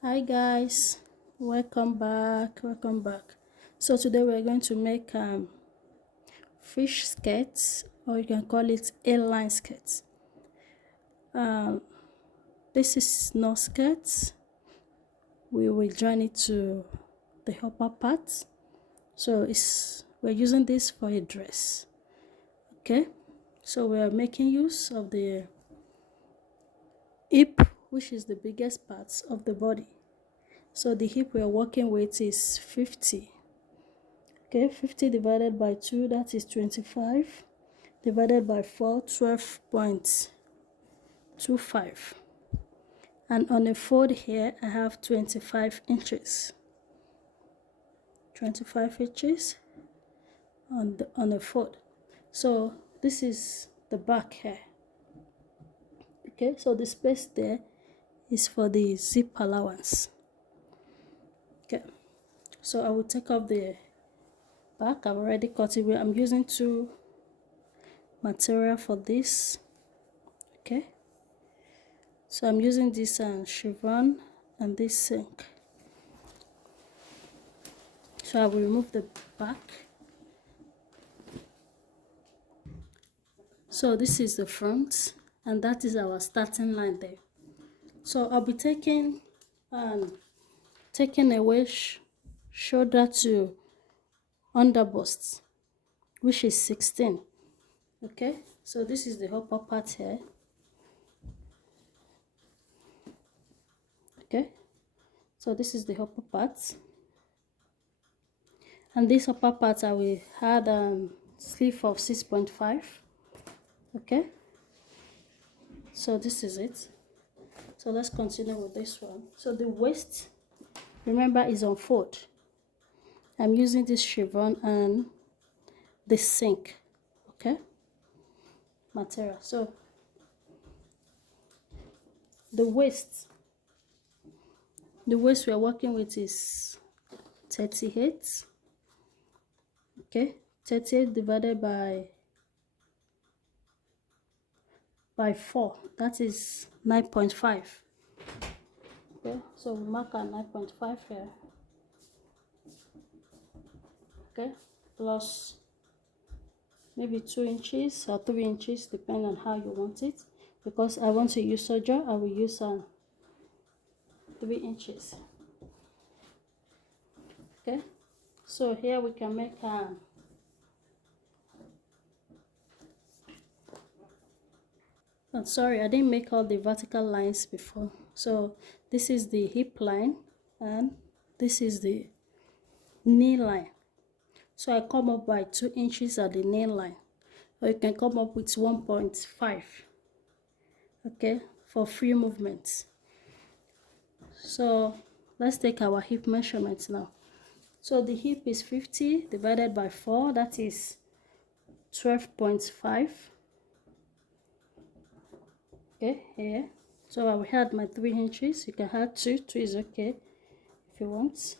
Hi guys, welcome back. So today we're going to make fish skirts, or you can call it airline skirts. um, this is not skirts. We will join it to the upper part, so we're using this for a dress. Okay, so we're making use of the hip, which is the biggest part of the body. So the hip we're working with is 50. Okay, 50 divided by 2, that is 25, divided by 4, 12.25. And on a fold here, I have 25 inches. 25 inches on a fold. So this is the back here. Okay, so the space there is for the zip allowance. Okay, so I will take off the back. I've already cut it. I'm using two material for this. Okay, so I'm using this chevron and this silk. So I will remove the back. So this is the front, and that is our starting line there. So I'll be taking away shoulder to under bust, which is 16. Okay, so this is the upper part here. Okay, so this is the upper part, and this upper part I will add sleeve of 6.5. Okay, so this is it. So let's continue with this one. So the waist, remember, is on fold. I'm using this chevron and this sink, okay, material. So the waist we are working with is 38. Okay, 38 divided by 4, that is 9.5. Okay, so we mark our 9.5 here. Okay, plus maybe 2 inches or 3 inches, depending on how you want it. Because I want to use soldier, I will use 3 inches. Okay, so here we can make oh, sorry, I didn't make all the vertical lines before. So this is the hip line and this is the knee line. So I come up by 2 inches at the knee line, or you can come up with 1.5. okay, for free movements. So let's take our hip measurements now. So the hip is 50 divided by 4, that is 12.5. okay, here. So I will add my 3 inches. You can add 2 is okay if you want.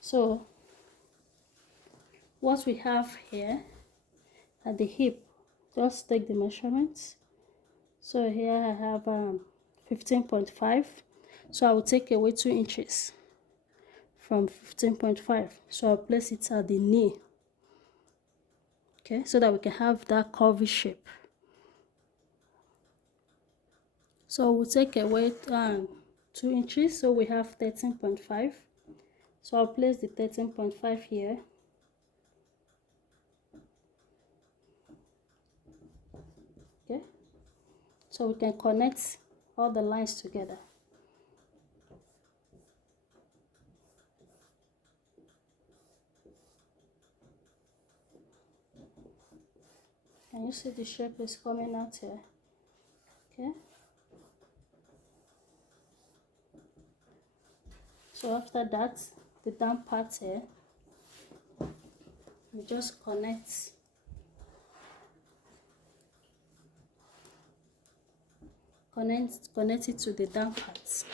So what we have here at the hip, just take the measurements. So here I have 15.5. So I will take away 2 inches from 15.5. So I'll place it at the knee. Okay, so that we can have that curvy shape. So we'll take away 2 inches. So we have 13.5. So I'll place the 13.5 here. Okay, so we can connect all the lines together. Can you see the shape is coming out here? Okay, so after that, the down part here, we just connect it to the down parts.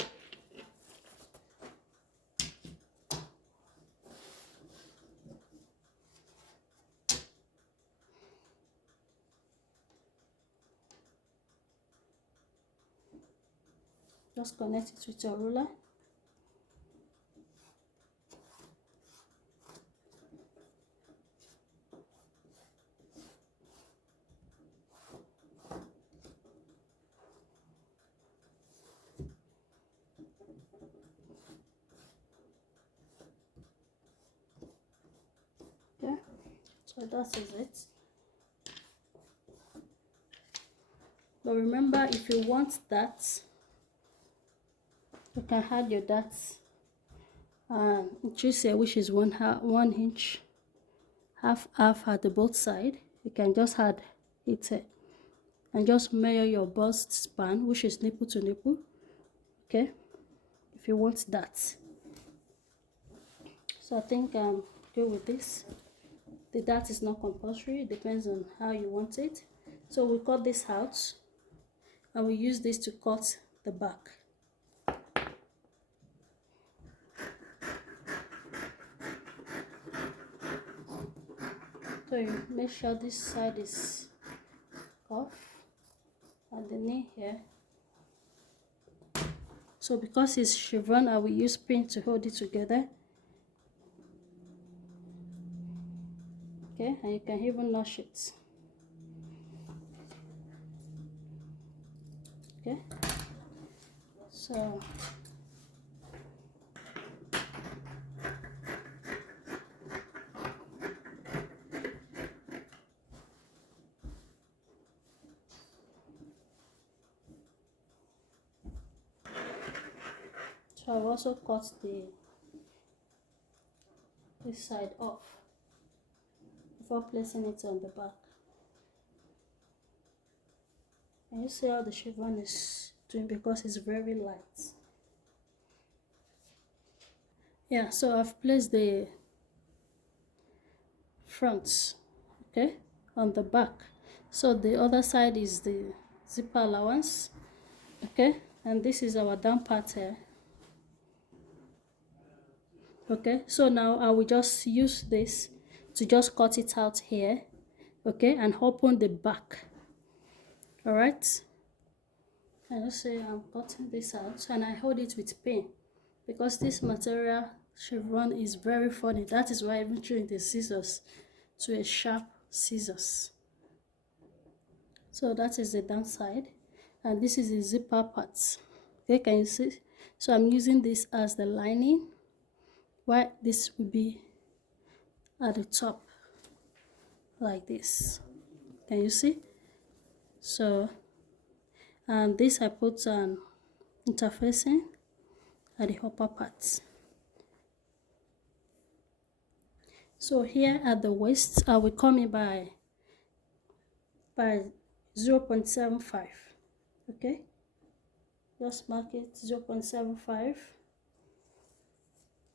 Just connect it with your ruler. So that is it. But remember, if you want that, you can add your darts and choose here, which is 1 inch, half at the both side. You can just add it and just measure your bust span, which is nipple to nipple. Okay, if you want that. So I think I'm good with this. The dart is not compulsory, it depends on how you want it. So we cut this out and we use this to cut the back. So you make sure this side is off at the knee here. So because it's chevron, I will use pin to hold it together. Okay, and you can even notch it. Okay, so I've also cut this side off before placing it on the back. And you see how the chevron is doing because it's very light. Yeah, so I've placed the front, okay, on the back. So the other side is the zipper allowance, okay, and this is our down part here. Okay, so now I will just use this to just cut it out here, okay, and open the back. All right, and just say I'm cutting this out and I hold it with pin because this material chevron is very funny. That is why I'm throwing the scissors to a sharp scissors. So that is the downside, and this is the zipper part. Okay, can you see? So I'm using this as the lining, while this will be at the top like this. Can you see? So, and this I put an interfacing at the upper part. So here at the waist, I will come in by 0.75. Okay, just mark it 0.75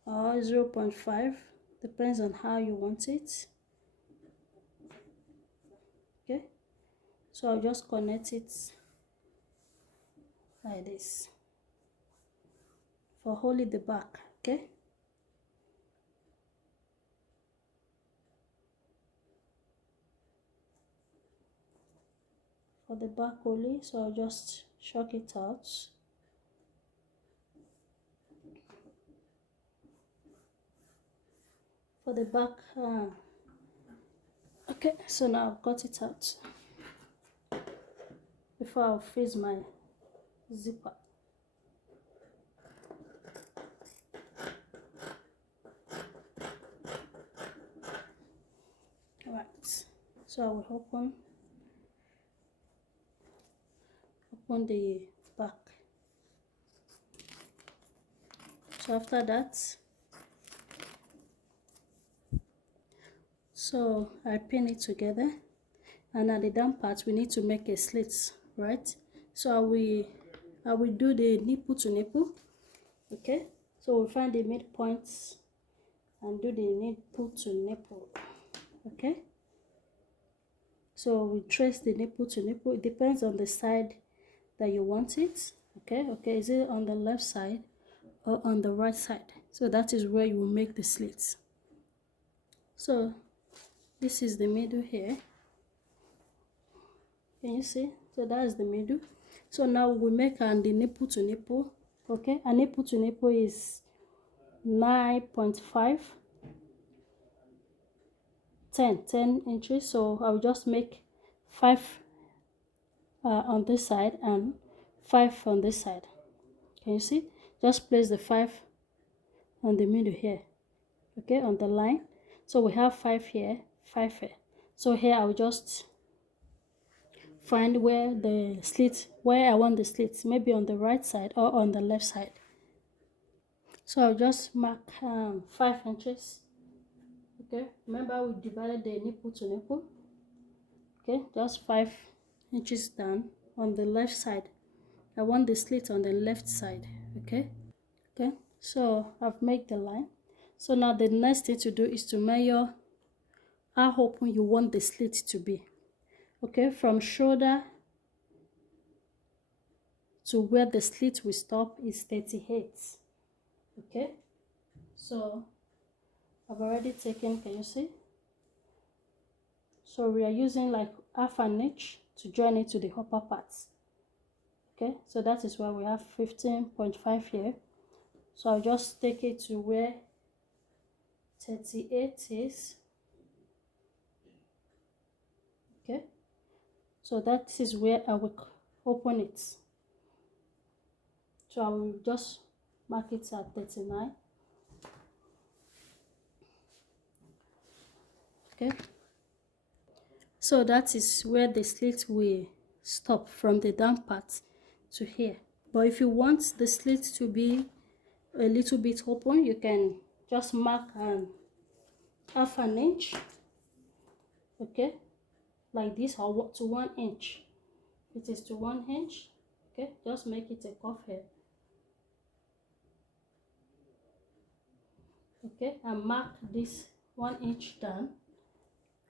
or 0.5, depends on how you want it. Okay, so I'll just connect it like this for holding the back. Okay, for the back only, so I'll just shock it out. For the back, okay, so now I've got it out before I'll freeze my zipper. Alright, so I will open the back. So after that, so I pin it together, and at the down part we need to make a slit, right? So I will do the nipple to nipple. Okay, so we'll find the midpoints and do the nipple to nipple. Okay, so we trace the nipple to nipple. It depends on the side that you want it. Okay, is it on the left side or on the right side? So that is where you will make the slits. So this is the middle here. Can you see? So that is the middle. So now we make the nipple to nipple. Okay, a nipple to nipple is 9.5, 10 inches. So I'll just make 5 on this side and 5 on this side. Can you see? Just place the 5 on the middle here. Okay, on the line. So we have 5 here, 5 here. So here I'll just find where I want the slit, maybe on the right side or on the left side. So I'll just mark 5 inches. Okay, remember we divided the nipple to nipple. Okay, just 5 inches down on the left side. I want the slit on the left side. Okay, so I've made the line. So now the next thing to do is to measure how open you want the slit to be. Okay, from shoulder to where the slit will stop is 38. Okay, so I've already taken, can you see? So we are using like half an inch to join it to the upper parts. Okay, so that is why we have 15.5 here. So I'll just take it to where 38 is. Okay, so that is where I will open it. So I will just mark it at 39. Okay, so that is where the slit will stop from the down part to here. But if you want the slit to be a little bit open, you can just mark half an inch, okay, like this, or to 1 inch. It is to 1 inch. Okay, just make it a curve here. Okay, and mark this 1 inch down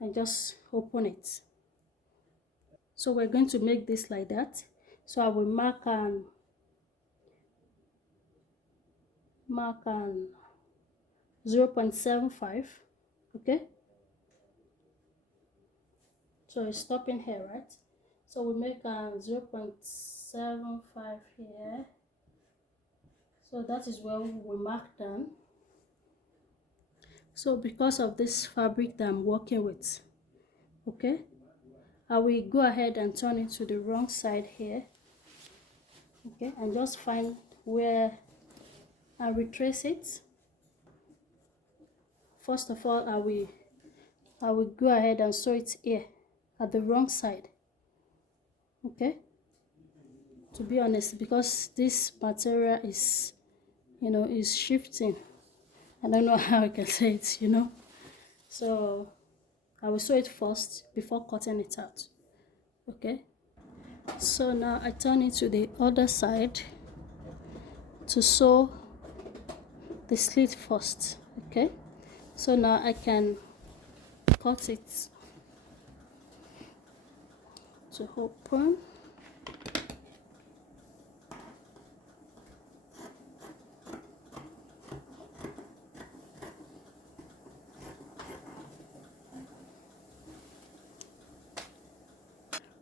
and just open it. So we're going to make this like that. So I will mark 0.75. okay, so it's stopping here, right? So we make 0.75 here. So that is where we mark down. So because of this fabric that I'm working with, okay, I will go ahead and turn it to the wrong side here. Okay, and just find where I retrace it. First of all, I will go ahead and sew it here at the wrong side. Okay, to be honest, because this material is, is shifting. I don't know how I can say it, so I will sew it first before cutting it out. Okay, so now I turn it to the other side to sew the slit first. Okay, so now I can cut it to open.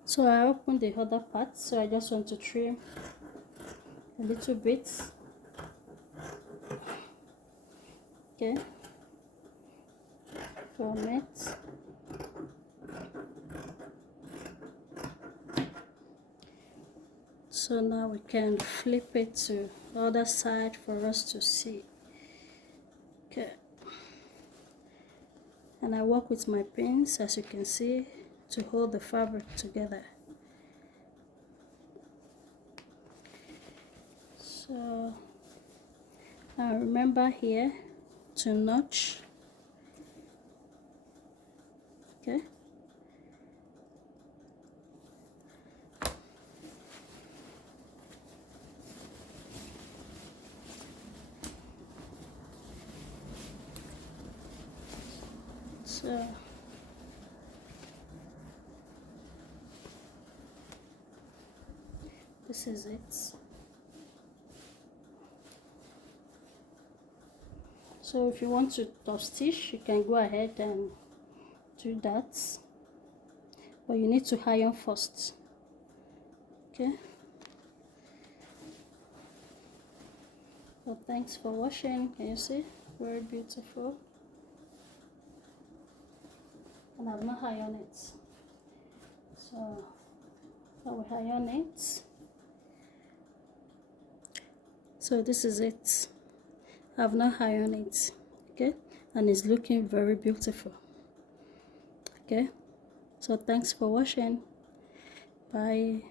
So I opened the other part, so I just want to trim a little bit. Okay, from it. So now we can flip it to the other side for us to see. Okay, and I work with my pins, as you can see, to hold the fabric together. So now remember here to notch. Okay, so this is it. So if you want to top stitch, you can go ahead and do that, but you need to iron first. Okay, well, thanks for watching. Can you see? Very beautiful. And I've not ironed it, so I will iron it. So this is it. I've not ironed it. Okay, and it's looking very beautiful. Okay, so thanks for watching. Bye.